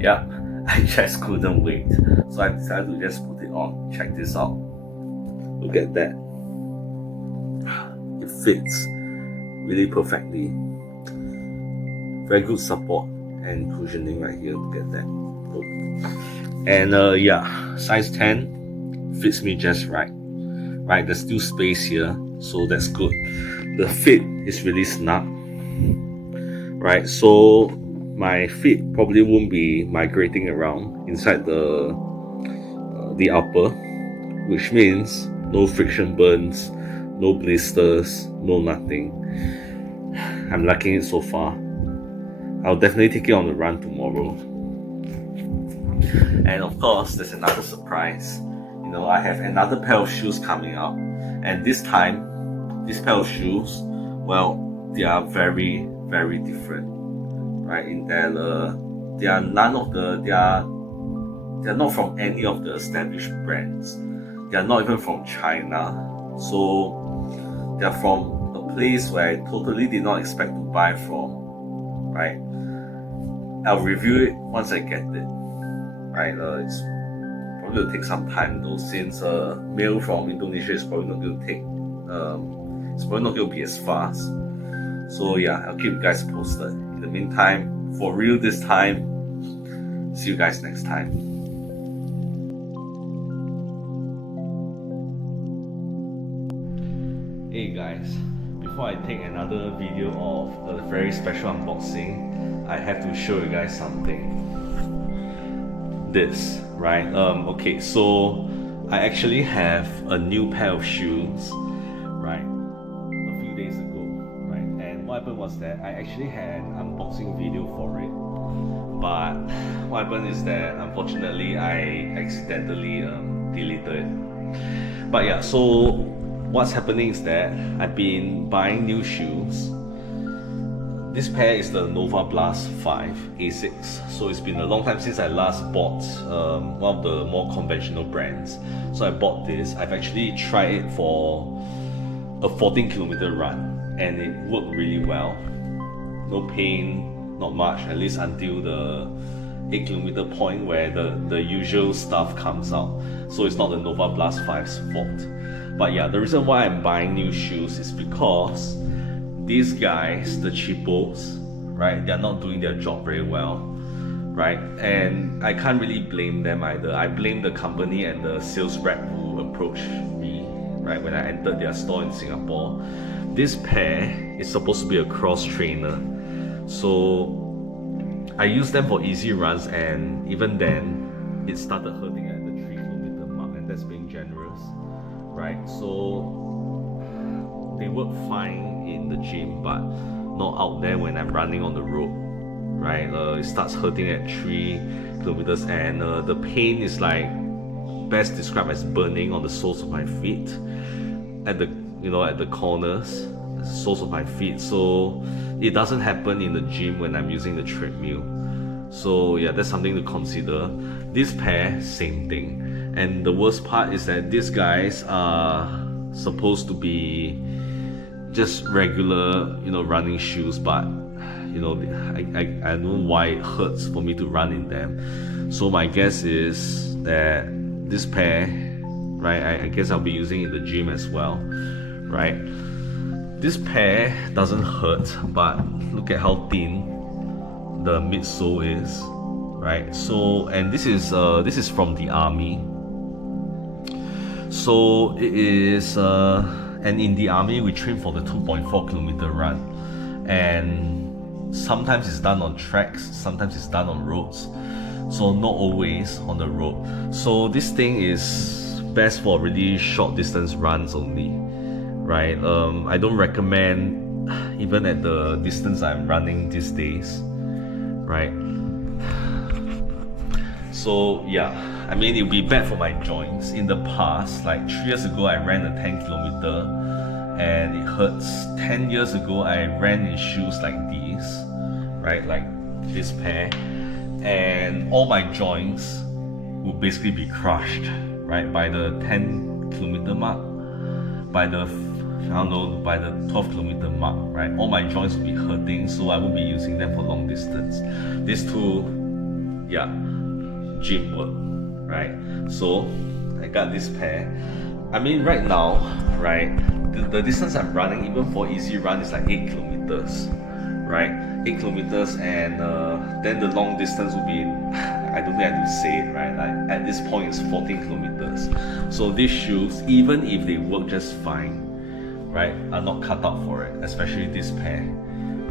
Yeah, I just couldn't wait. So I decided to just put it on. Check this out. Look at that. It fits really perfectly. Very good support and cushioning right here. Look at that. And yeah, size 10 fits me just right. Right, there's still space here, so that's good. The fit is really snug. Right, so my feet probably won't be migrating around inside the upper, which means no friction burns, no blisters, no nothing. I'm liking it so far. I'll definitely take it on the run tomorrow. And of course, there's another surprise. I have another pair of shoes coming up, and this time, this pair of shoes, well, they are very, very different, right? In that they are not from any of the established brands. They are not even from China, so they are from a place where I totally did not expect to buy from, right? I'll review it once I get it, right? It's probably will take some time though, since mail from Indonesia is probably not going to take it's probably not going to be as fast. So yeah, I'll keep you guys posted. In the meantime, for real this time, see you guys next time. Hey guys, before I take another video of a very special unboxing, I have to show you guys something. This, right? Okay, so I actually have a new pair of shoes, right? A few days ago, right? And what happened was that I actually had an unboxing video for it, but what happened is that unfortunately I accidentally deleted it. But yeah, so what's happening is that I've been buying new shoes. This pair is the Nova Blast 5 Asics. So it's been a long time since I last bought one of the more conventional brands. So I bought this. I've actually tried it for a 14-kilometer run, and it worked really well. No pain, not much, at least until the 8-kilometer point where the usual stuff comes out. So it's not the Nova Blast 5's fault. But yeah, the reason why I'm buying new shoes is because these guys, the cheapos, right, they're not doing their job very well, right? And I can't really blame them either. I blame the company and the sales rep who approached me, right, when I entered their store in Singapore. This pair is supposed to be a cross trainer. So I used them for easy runs, and even then, it started hurting at the 3-kilometer mark, and that's being generous, right? So they work fine in the gym, but not out there when I'm running on the road, right? It starts hurting at 3 kilometers, and the pain is like best described as burning on the soles of my feet, at the corners, soles of my feet. So it doesn't happen in the gym when I'm using the treadmill. So yeah, that's something to consider. This pair, same thing. And the worst part is that these guys are supposed to be just regular, running shoes, but I don't know why it hurts for me to run in them. So my guess is that this pair, right, I guess I'll be using it in the gym as well, right? This pair doesn't hurt, but look at how thin the midsole is, right? So, and this is from the army. So it is and in the army we train for the 2.4-kilometer run, and sometimes it's done on tracks, sometimes it's done on roads, so not always on the road. So this thing is best for really short distance runs only, right? I don't recommend even at the distance I'm running these days, right? So yeah, I mean, it'll be bad for my joints. In the past, like 3 years ago, I ran a 10-kilometer and it hurts. 10 years ago, I ran in shoes like these, right, like this pair, and all my joints would basically be crushed, right, by the 10-kilometer mark, by the 12-kilometer mark, right? All my joints will be hurting, so I won't be using them for long distance. These two yeah, gym work, right? So I got this pair. I mean, right now, right, the distance I'm running, even for easy run, is like 8 kilometers, right? 8 kilometers, and then the long distance will be, I don't think I need to say it, right? Like at this point, it's 14 kilometers. So these shoes, even if they work just fine, right, are not cut out for it, especially this pair,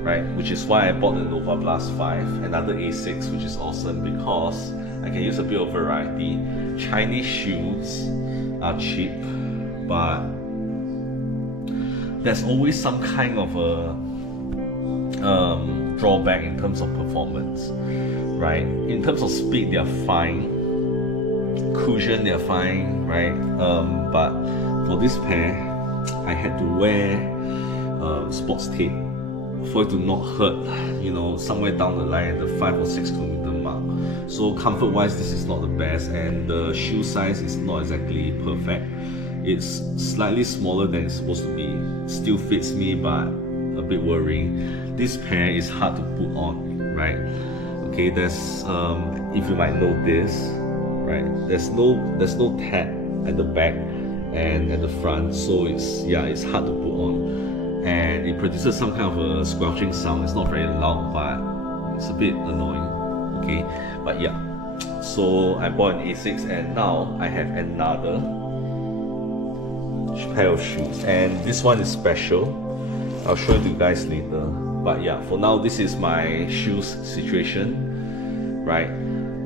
right? Which is why I bought the Nova Blast 5, another A6, which is awesome because I can use a bit of variety. Chinese shoes are cheap, but there's always some kind of a drawback in terms of performance, right? In terms of speed, they're fine. Cushion, they're fine, right? But for this pair, I had to wear sports tape for it to not hurt, you know, somewhere down the line at the 5 or 6 kilometer mark. So comfort wise, this is not the best, and the shoe size is not exactly perfect. It's slightly smaller than it's supposed to be. Still fits me, but a bit worrying. This pair is hard to put on, right? Okay, there's if you might notice, right, there's no tab at the back and at the front, so it's hard to put on, and it produces some kind of a squelching sound. It's not very loud, but it's a bit annoying. Okay, but yeah, so I bought an A6, and now I have another pair of shoes, and this one is special. I'll show it to you guys later. But yeah, for now, this is my shoes situation, right?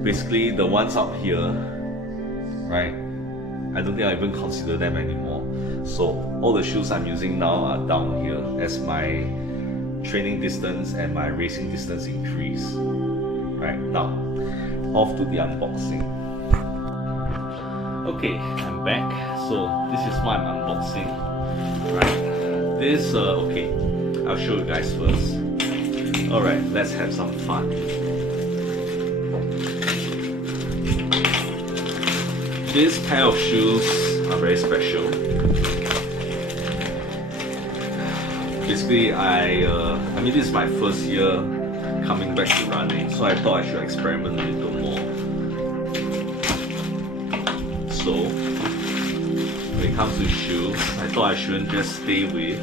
Basically, the ones up here, right, I don't think I even consider them anymore. So all the shoes I'm using now are down here as my training distance and my racing distance increase. Right, now off to the unboxing. Okay, I'm back. So this is what I'm unboxing. Right, this okay, I'll show you guys first. Alright, let's have some fun. This pair of shoes are very special. Basically, I mean, this is my first year coming back to running, so I thought I should experiment a little more. So when it comes to shoes, I thought I shouldn't just stay with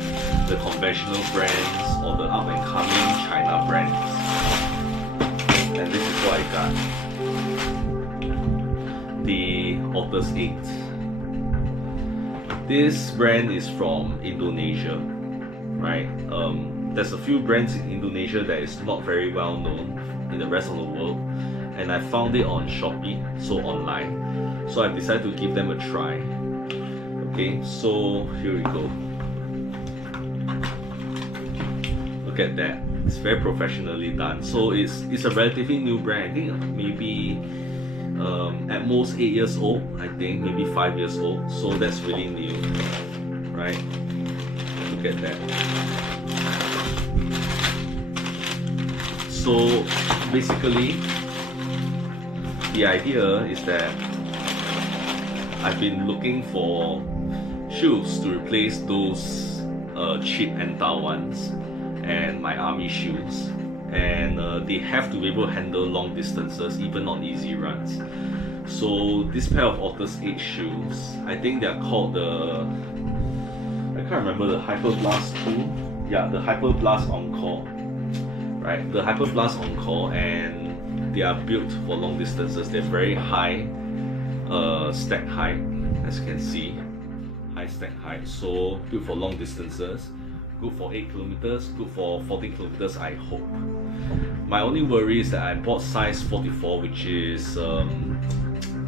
the conventional brands or the up and coming China brands. And this is what I got. The Otters 8. This brand is from Indonesia, right? There's a few brands in Indonesia that is not very well known in the rest of the world, and I found it on Shopee, so online. So I decided to give them a try. Okay, so here we go. Look at that. It's very professionally done. So it's a relatively new brand. I think maybe at most 8 years old. I think maybe 5 years old. So that's really new, right? Look at that. So basically, the idea is that I've been looking for shoes to replace those cheap Anta ones and my army shoes, and they have to be able to handle long distances, even on easy runs. So this pair of Otters 8 shoes, I think they're called I can't remember, the Hyperblast 2. Yeah, the Hyperblast Encore. Right, the Hyperblast Encore, and they are built for long distances. They're very high stack height, as you can see, high stack height. So good for long distances, good for 8 kilometers, good for 40 kilometers, I hope. My only worry is that I bought size 44, which is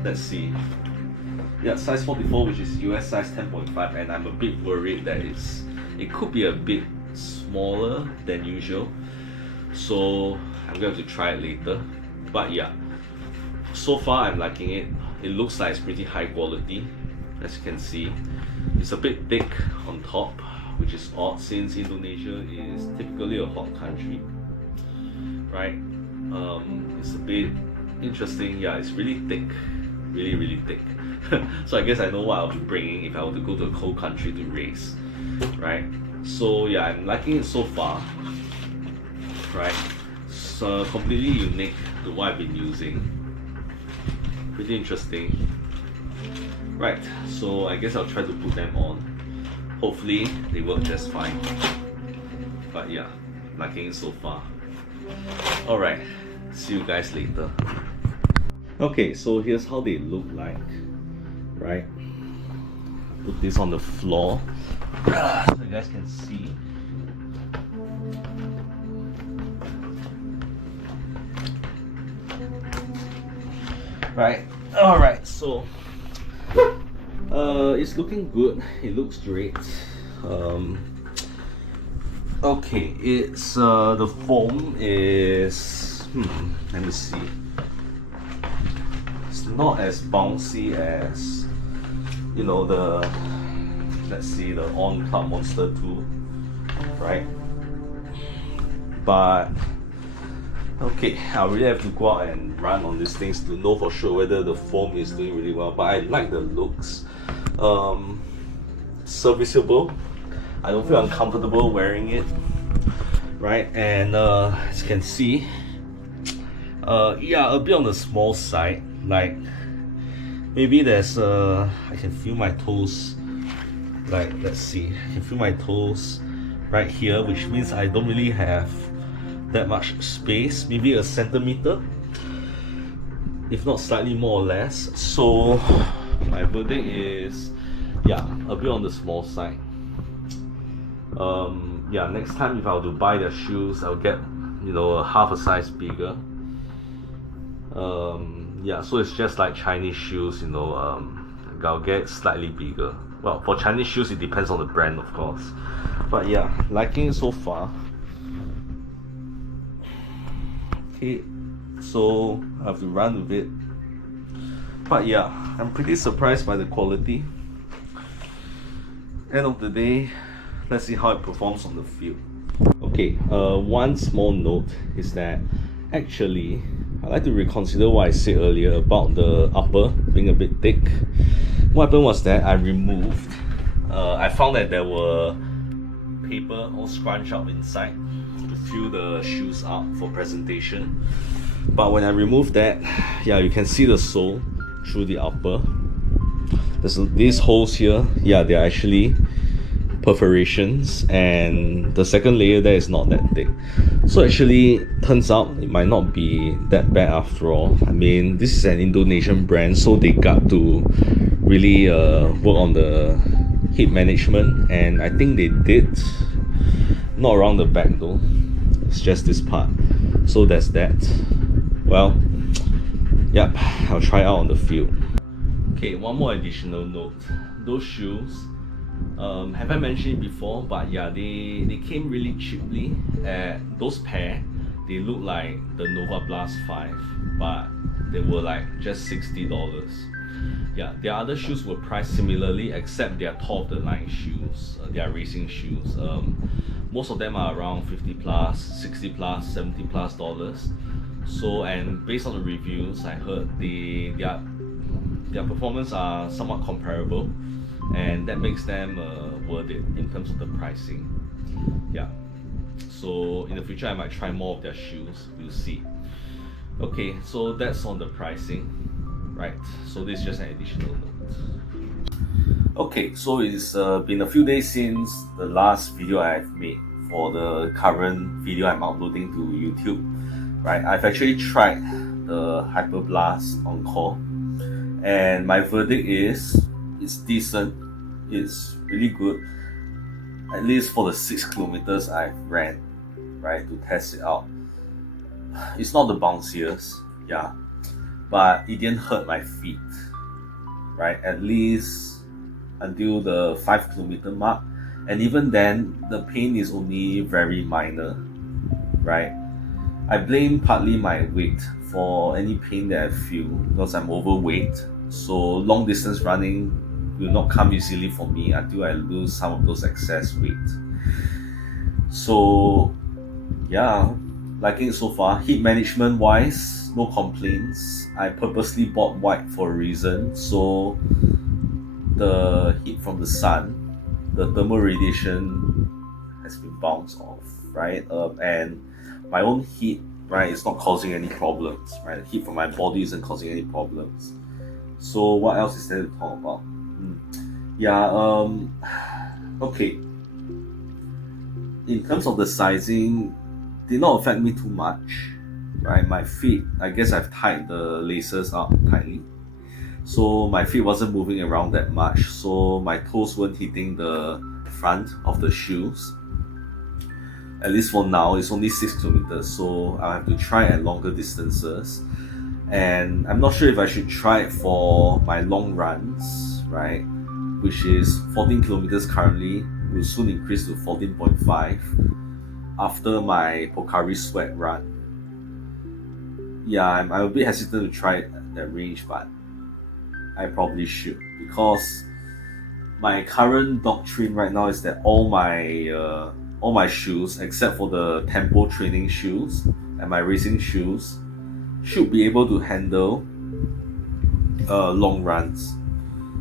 let's see, yeah, size 44, which is US size 10.5, and I'm a bit worried that it could be a bit smaller than usual. So I'm going to try it later. But yeah, so far I'm liking it. It looks like it's pretty high quality, as you can see. It's a bit thick on top, which is odd since Indonesia is typically a hot country, right? It's a bit interesting. Yeah, it's really thick, really thick. So I guess I know what I'll be bringing if I were to go to a cold country to race, right? So yeah, I'm liking it so far. Right, so completely unique to what I've been using. Pretty interesting. Right, so I guess I'll try to put them on. Hopefully they work just fine. But yeah, liking it so far. Alright, see you guys later. Okay, so here's how they look like. Right? Put this on the floor so you guys can see. Right, alright, so it's looking good, it looks great. Okay, it's the foam is let me see. It's not as bouncy as, you know, the, let's see, the On Club Monster 2, right? But okay, I really have to go out and run on these things to know for sure whether the foam is doing really well. But I like the looks. Serviceable. I don't feel uncomfortable wearing it, right? And as you can see, yeah, a bit on the small side. Like maybe there's I can feel my toes. Like, let's see, I can feel my toes right here, which means I don't really have that much space, maybe a centimeter, if not slightly more or less. So my verdict is, yeah, a bit on the small side. Yeah, next time if I were to buy their shoes, I'll get, you know, a half a size bigger. Yeah, so it's just like Chinese shoes, you know, I'll get slightly bigger. Well, for Chinese shoes, it depends on the brand, of course. But yeah, liking it so far. Okay, so I have to run with it. But yeah, I'm pretty surprised by the quality. End of the day, let's see how it performs on the field. Okay, one small note is that actually I'd like to reconsider what I said earlier about the upper being a bit thick. What happened was that I removed, I found that there were paper all scrunched up inside to fill the shoes up for presentation. But when I removed that, yeah, you can see the sole through the upper. There's these holes here, yeah, they're actually perforations, and the second layer there is not that thick. So actually turns out it might not be that bad after all. I mean, this is an Indonesian brand, so they got to really work on the heat management, and I think they did. Not around the back though, it's just this part. So that's that. Well, yep, I'll try out on the field. Okay, one more additional note. Those shoes, have I mentioned it before? But yeah, they came really cheaply. Those pair, they look like the Nova Blast 5, but they were like just $60. Yeah, their other shoes were priced similarly, except they are top of the line shoes. They are racing shoes. Most of them are around 50 plus, 60 plus, 70 plus dollars. So, and based on the reviews, I heard their performance are somewhat comparable, and that makes them worth it in terms of the pricing. Yeah, so in the future I might try more of their shoes, we'll see. Okay, so that's on the pricing, right? So this is just an additional note. Okay, so it's been a few days since the last video I've made for the current video I'm uploading to YouTube, right? I've actually tried the Hyperblast Encore, and my verdict is it's decent, it's really good, at least for the 6 kilometers I've ran, right, to test it out. It's not the bounciest, yeah, but it didn't hurt my feet, right, at least until the 5 kilometer mark, and even then the pain is only very minor, right? I blame partly my weight for any pain that I feel, because I'm overweight, so long distance running will not come easily for me until I lose some of those excess weight. So yeah, liking it so far. Heat management wise, no complaints. I purposely bought white for a reason, so the heat from the sun, the thermal radiation has been bounced off, right? And my own heat right? It's not causing any problems, right? Heat from my body isn't causing any problems. So what else is there to talk about? Yeah, okay. In terms of the sizing, did not affect me too much, right? My feet, I guess I've tied the laces up tightly, so my feet wasn't moving around that much, so my toes weren't hitting the front of the shoes. At least for now, it's only 6 kilometers, so I'll have to try at longer distances. And I'm not sure if I should try it for my long runs, right? Which is 14 kilometers currently, will soon increase to 14.5 after my Pocari Sweat run. Yeah, I'm a bit hesitant to try it at that range, but I probably should, because my current doctrine right now is that all my shoes, except for the tempo training shoes and my racing shoes, should be able to handle long runs.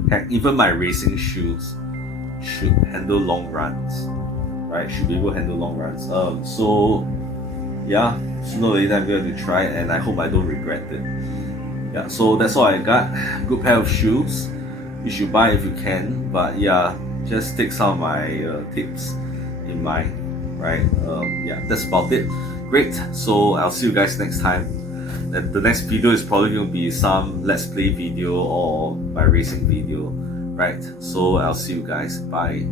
Heck, even my racing shoes should handle long runs, right? Should be able to handle long runs. So yeah, sooner or later I'm going to try it, and I hope I don't regret it. Yeah, so that's all I got. Good pair of shoes. You should buy if you can, but yeah, just take some of my tips in mind, right? Yeah, that's about it. Great. So I'll see you guys next time. And the next video is probably going to be some let's play video or my racing video, right? So I'll see you guys. Bye.